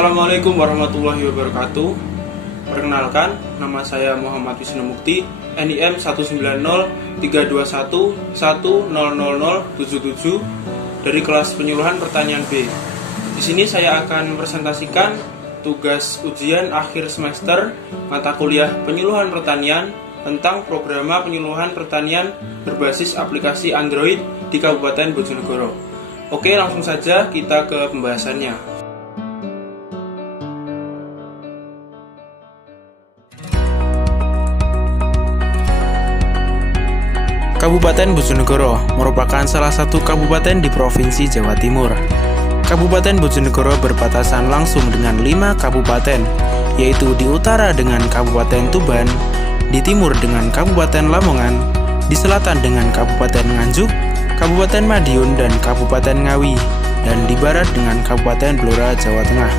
Assalamualaikum warahmatullahi wabarakatuh. Perkenalkan, nama saya Muhammad Wisnu Mukti, NIM 1903211000077 dari kelas penyuluhan pertanian B. Di sini saya akan presentasikan tugas ujian akhir semester mata kuliah penyuluhan pertanian tentang program penyuluhan pertanian berbasis aplikasi Android di Kabupaten Bojonegoro. Oke, langsung saja kita ke pembahasannya. Kabupaten Bojonegoro merupakan salah satu kabupaten di Provinsi Jawa Timur. Kabupaten Bojonegoro berbatasan langsung dengan 5 kabupaten, yaitu di utara dengan Kabupaten Tuban, di timur dengan Kabupaten Lamongan, di selatan dengan Kabupaten Nganjuk, Kabupaten Madiun dan Kabupaten Ngawi, dan di barat dengan Kabupaten Blora, Jawa Tengah.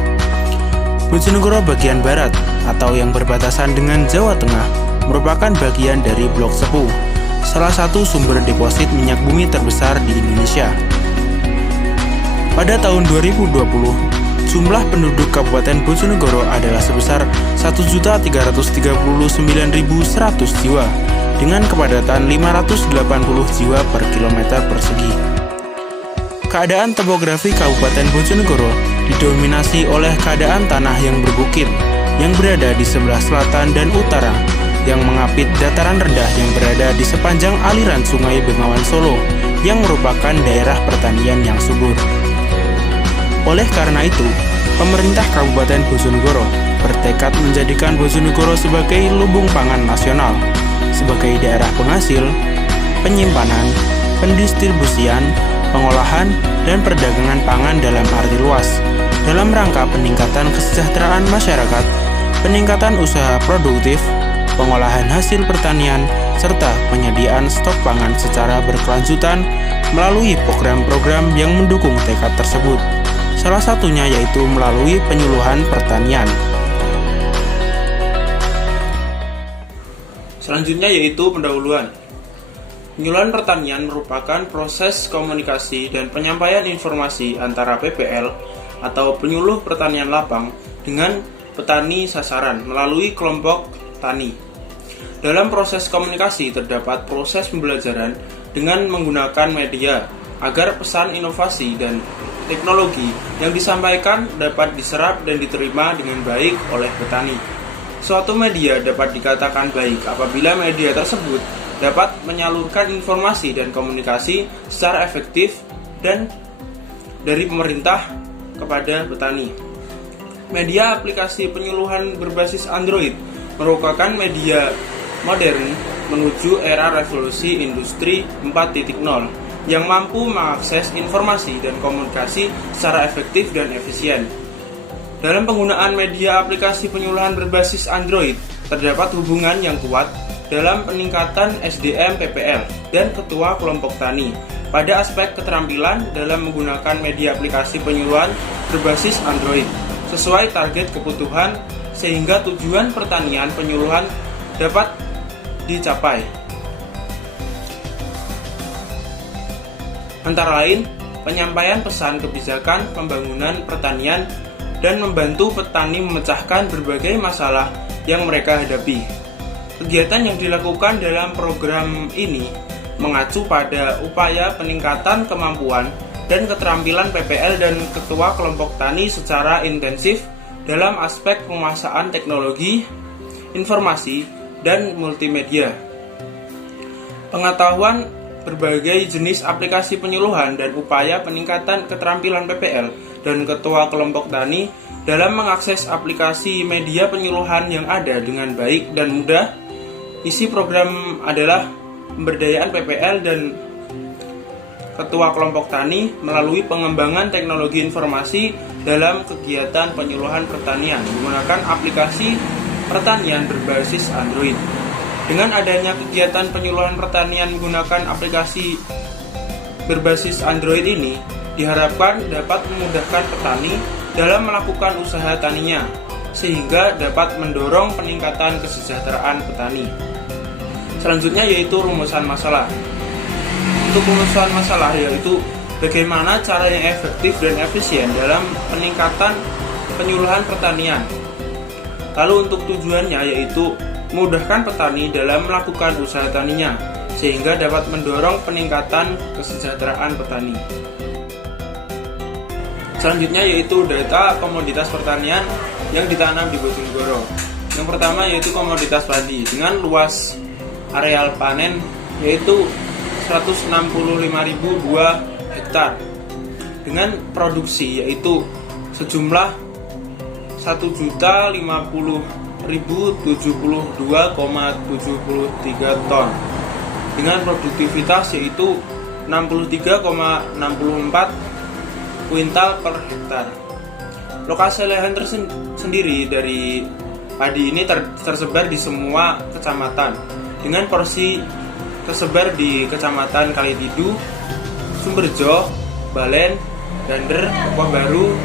Bojonegoro bagian barat atau yang berbatasan dengan Jawa Tengah merupakan bagian dari Blok Sepu, salah satu sumber deposit minyak bumi terbesar di Indonesia. Pada tahun 2020, jumlah penduduk Kabupaten Bojonegoro adalah sebesar 1.339.100 jiwa dengan kepadatan 580 jiwa per kilometer persegi. Keadaan topografi Kabupaten Bojonegoro didominasi oleh keadaan tanah yang berbukit yang berada di sebelah selatan dan utara, yang mengapit dataran rendah yang berada di sepanjang aliran Sungai Bengawan Solo yang merupakan daerah pertanian yang subur. Oleh karena itu, pemerintah Kabupaten Bojonegoro bertekad menjadikan Bojonegoro sebagai lumbung pangan nasional, sebagai daerah penghasil, penyimpanan, pendistribusian, pengolahan, dan perdagangan pangan dalam arti luas, dalam rangka peningkatan kesejahteraan masyarakat, peningkatan usaha produktif, pengolahan hasil pertanian, serta penyediaan stok pangan secara berkelanjutan melalui program-program yang mendukung tekad tersebut. Salah satunya yaitu melalui penyuluhan pertanian. Selanjutnya yaitu pendahuluan. Penyuluhan pertanian merupakan proses komunikasi dan penyampaian informasi antara PPL atau penyuluh pertanian lapang dengan petani sasaran melalui kelompok tani. Dalam proses komunikasi terdapat proses pembelajaran dengan menggunakan media agar pesan inovasi dan teknologi yang disampaikan dapat diserap dan diterima dengan baik oleh petani. Suatu media dapat dikatakan baik apabila media tersebut dapat menyalurkan informasi dan komunikasi secara efektif dan dari pemerintah kepada petani. Media aplikasi penyuluhan berbasis Android merupakan media modern menuju era revolusi industri 4.0 yang mampu mengakses informasi dan komunikasi secara efektif dan efisien. Dalam penggunaan media aplikasi penyuluhan berbasis Android, terdapat hubungan yang kuat dalam peningkatan SDM PPL dan ketua kelompok tani pada aspek keterampilan dalam menggunakan media aplikasi penyuluhan berbasis Android sesuai target kebutuhan sehingga tujuan pertanian penyuluhan dapat dicapai. Antara lain, penyampaian pesan kebijakan pembangunan pertanian dan membantu petani memecahkan berbagai masalah yang mereka hadapi. Kegiatan yang dilakukan dalam program ini mengacu pada upaya peningkatan kemampuan dan keterampilan PPL dan ketua kelompok tani secara intensif dalam aspek penguasaan teknologi, informasi, dan multimedia. Pengetahuan berbagai jenis aplikasi penyuluhan dan upaya peningkatan keterampilan PPL dan ketua kelompok tani dalam mengakses aplikasi media penyuluhan yang ada dengan baik dan mudah. Isi program adalah pemberdayaan PPL dan ketua kelompok tani melalui pengembangan teknologi informasi dalam kegiatan penyuluhan pertanian menggunakan aplikasi pertanian berbasis Android. Dengan adanya kegiatan penyuluhan pertanian menggunakan aplikasi berbasis Android ini, diharapkan dapat memudahkan petani dalam melakukan usaha taninya, sehingga dapat mendorong peningkatan kesejahteraan petani. Selanjutnya yaitu rumusan masalah. Untuk rumusan masalah yaitu bagaimana cara yang efektif dan efisien dalam peningkatan penyuluhan pertanian. Lalu untuk tujuannya yaitu memudahkan petani dalam melakukan usaha taninya, sehingga dapat mendorong peningkatan kesejahteraan petani. Selanjutnya yaitu data komoditas pertanian yang ditanam di Bojonegoro. Yang pertama yaitu komoditas padi dengan luas areal panen yaitu 165.000 buah hektar dengan produksi yaitu sejumlah 1.050.072,73 ton dengan produktivitas yaitu 63,64 kuintal per hektar. Lokasi lahan tersendiri dari padi ini tersebar di semua kecamatan dengan porsi tersebar di Kecamatan Kalitidu, Sumberjo, Balen, Dander, Kepok Baru,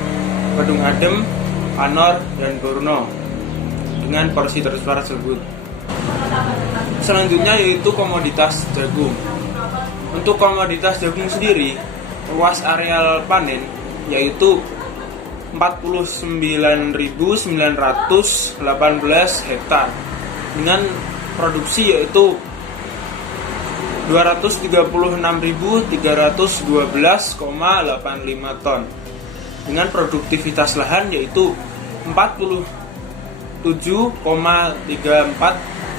Kedung Adem, Anor, dan Borno dengan porsi tersebar tersebut. Selanjutnya yaitu komoditas jagung. Untuk komoditas jagung sendiri, luas areal panen yaitu 49.918 hektar dengan produksi yaitu 236.312,85 ton dengan produktivitas lahan yaitu 47,34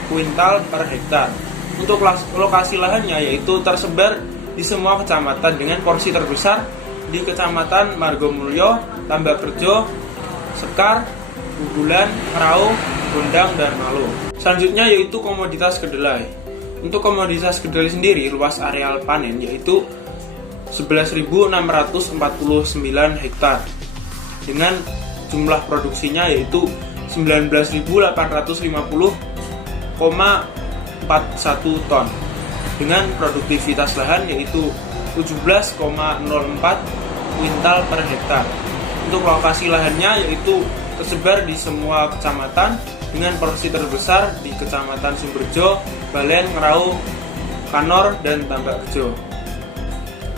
kuintal per hektar. Untuk lokasi lahannya yaitu tersebar di semua kecamatan dengan porsi terbesar di Kecamatan Margomulyo, Tambakrejo, Sekar, Bubulan, Merau, Gondang, dan Malo. Selanjutnya yaitu komoditas kedelai. Untuk komoditas kedelai sendiri luas areal panen yaitu 11.649 hektar dengan jumlah produksinya yaitu 19.850,41 ton dengan produktivitas lahan yaitu 17,04 kuintal per hektar. Untuk lokasi lahannya yaitu tersebar di semua kecamatan dengan porsi terbesar di Kecamatan Sumberjo, Balen, Ngerau, Kanor, dan Tambakrejo.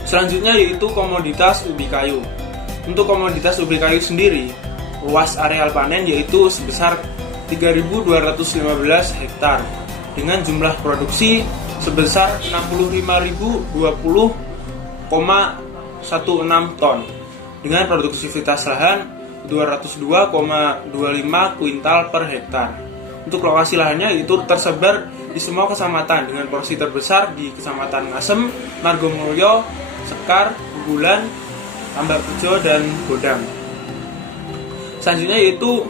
Selanjutnya yaitu komoditas ubi kayu. Untuk komoditas ubi kayu sendiri, luas areal panen yaitu sebesar 3.215 hektar dengan jumlah produksi sebesar 65.020,16 ton dengan produktivitas lahan 202,25 kuintal per hektar. Untuk lokasi lahannya itu tersebar di semua kecamatan dengan porsi terbesar di Kecamatan Ngasem, Margomulyo, Sekar, Bubulan, Tambakrejo, dan Gondang. Selanjutnya yaitu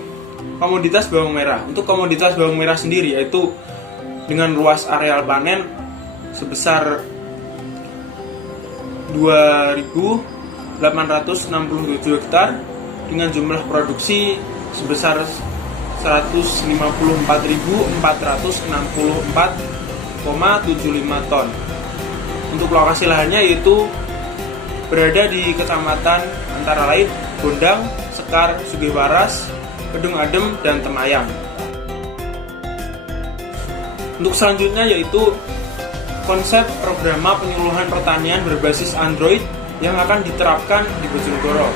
komoditas bawang merah. Untuk komoditas bawang merah sendiri yaitu dengan luas areal panen sebesar 2.867 hektar dengan jumlah produksi sebesar 154.464,75 ton. Untuk lokasi lahannya yaitu berada di kecamatan antara lain Gondang, Sekar, Sugihwaras, Kedung Adem, dan Temayang. Untuk selanjutnya yaitu konsep program penyuluhan pertanian berbasis Android yang akan diterapkan di Bojonegoro.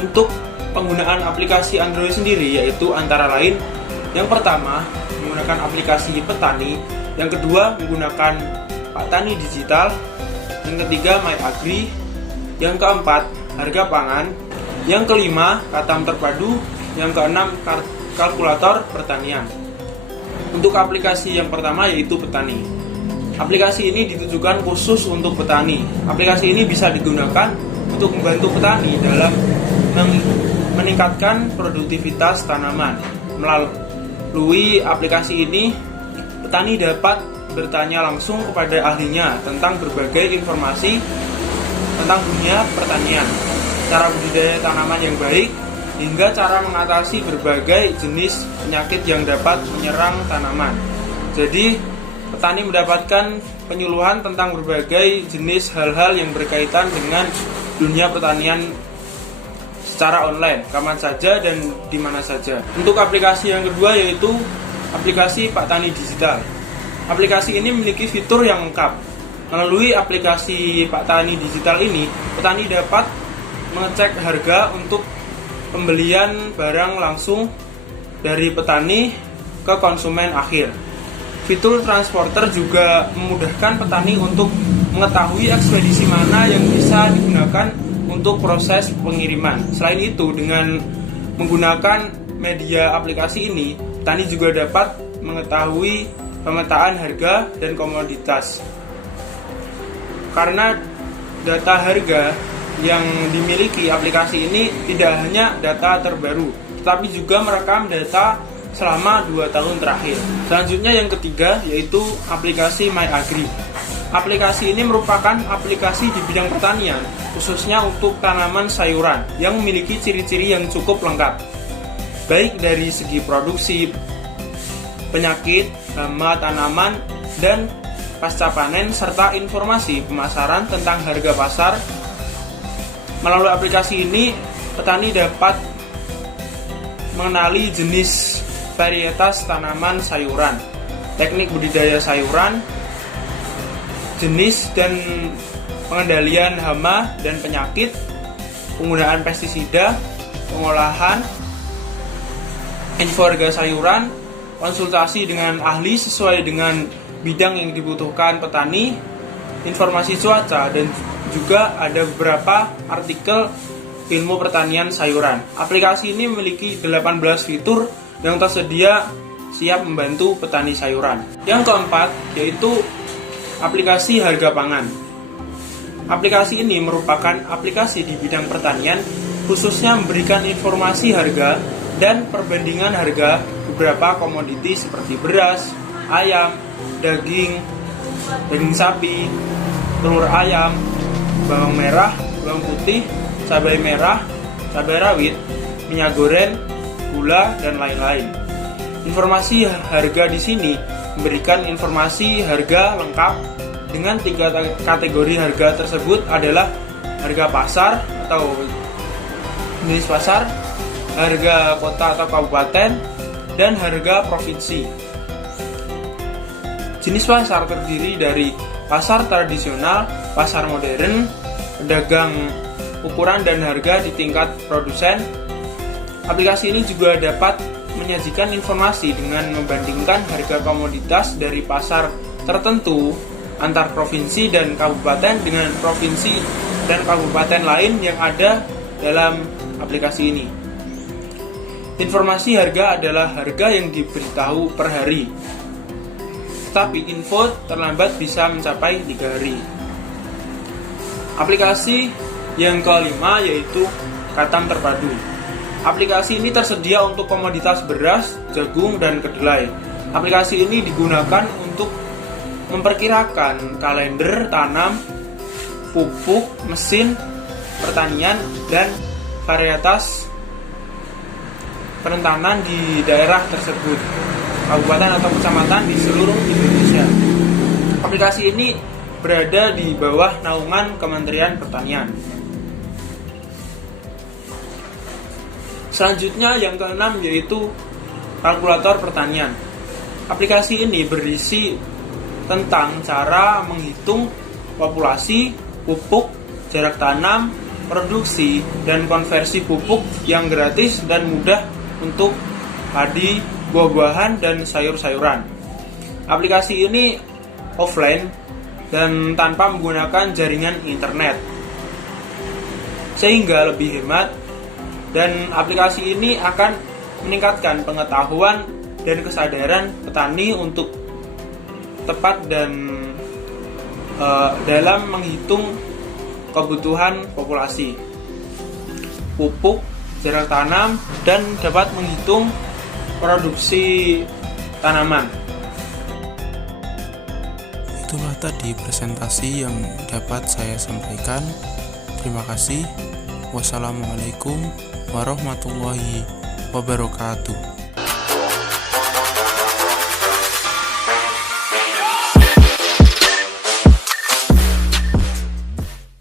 Untuk penggunaan aplikasi Android sendiri yaitu antara lain yang pertama menggunakan aplikasi Petani, yang kedua menggunakan Pak Tani Digital, yang ketiga My Agri, yang keempat Harga Pangan, yang kelima Katam Terpadu, yang keenam kalkulator pertanian. Untuk aplikasi yang pertama yaitu Petani. Aplikasi ini ditujukan khusus untuk petani. Aplikasi ini bisa digunakan untuk membantu petani dalam meningkatkan produktivitas tanaman. Melalui aplikasi ini, petani dapat bertanya langsung kepada ahlinya tentang berbagai informasi tentang dunia pertanian, cara budidaya tanaman yang baik, hingga cara mengatasi berbagai jenis penyakit yang dapat menyerang tanaman. Jadi, petani mendapatkan penyuluhan tentang berbagai jenis hal-hal yang berkaitan dengan dunia pertanian secara online, kapan saja dan di mana saja. Untuk aplikasi yang kedua yaitu aplikasi Pak Tani Digital. Aplikasi ini memiliki fitur yang lengkap. Melalui aplikasi Pak Tani Digital ini, petani dapat mengecek harga untuk pembelian barang langsung dari petani ke konsumen akhir. Fitur transporter juga memudahkan petani untuk mengetahui ekspedisi mana yang bisa digunakan untuk proses pengiriman. Selain itu, dengan menggunakan media aplikasi ini, petani juga dapat mengetahui pemetaan harga dan komoditas. Karena data harga yang dimiliki aplikasi ini tidak hanya data terbaru, tetapi juga merekam data selama 2 tahun terakhir. Selanjutnya yang ketiga yaitu aplikasi MyAgri. Aplikasi ini merupakan aplikasi di bidang pertanian, khususnya untuk tanaman sayuran yang memiliki ciri-ciri yang cukup lengkap, baik dari segi produksi, penyakit, hama tanaman, dan pasca panen, serta informasi pemasaran tentang harga pasar. Melalui aplikasi ini, petani dapat mengenali jenis varietas tanaman sayuran, teknik budidaya sayuran, jenis dan pengendalian hama dan penyakit, penggunaan pestisida, pengolahan, info harga sayuran, konsultasi dengan ahli sesuai dengan bidang yang dibutuhkan petani, informasi cuaca, dan juga ada beberapa artikel ilmu pertanian sayuran. Aplikasi ini memiliki 18 fitur yang tersedia siap membantu petani sayuran. Yang keempat yaitu aplikasi harga pangan. Aplikasi ini merupakan aplikasi di bidang pertanian, khususnya memberikan informasi harga dan perbandingan harga beberapa komoditi seperti beras, ayam, daging sapi, telur ayam, bawang merah, bawang putih, cabai merah, cabai rawit, minyak goreng, gula, dan lain-lain. Informasi harga di sini memberikan informasi harga lengkap dengan 3 kategori harga tersebut adalah harga pasar atau jenis pasar, harga kota atau kabupaten, dan harga provinsi. Jenis pasar terdiri dari pasar tradisional, pasar modern, pedagang ukuran dan harga di tingkat produsen. Aplikasi ini juga dapat menyajikan informasi dengan membandingkan harga komoditas dari pasar tertentu antar provinsi dan kabupaten dengan provinsi dan kabupaten lain yang ada dalam aplikasi ini. Informasi harga adalah harga yang diberitahu per hari, tetapi info terlambat bisa mencapai 3 hari. Aplikasi yang kelima yaitu Katam Terpadu. Aplikasi ini tersedia untuk komoditas beras, jagung, dan kedelai. Aplikasi ini digunakan untuk memperkirakan kalender tanam, pupuk, mesin pertanian, dan varietas penentanan di daerah tersebut, kabupaten atau kecamatan di seluruh Indonesia. Aplikasi ini berada di bawah naungan Kementerian Pertanian. Selanjutnya yang keenam yaitu kalkulator pertanian. Aplikasi ini berisi tentang cara menghitung populasi, pupuk, jarak tanam, produksi, dan konversi pupuk yang gratis dan mudah untuk padi, buah-buahan, dan sayur-sayuran. Aplikasi ini offline dan tanpa menggunakan jaringan internet, sehingga lebih hemat, dan aplikasi ini akan meningkatkan pengetahuan dan kesadaran petani untuk tepat dan dalam menghitung kebutuhan populasi, pupuk, jarak tanam, dan dapat menghitung produksi tanaman. Itulah tadi presentasi yang dapat saya sampaikan. Terima kasih. Wassalamualaikum warahmatullahi wabarakatuh.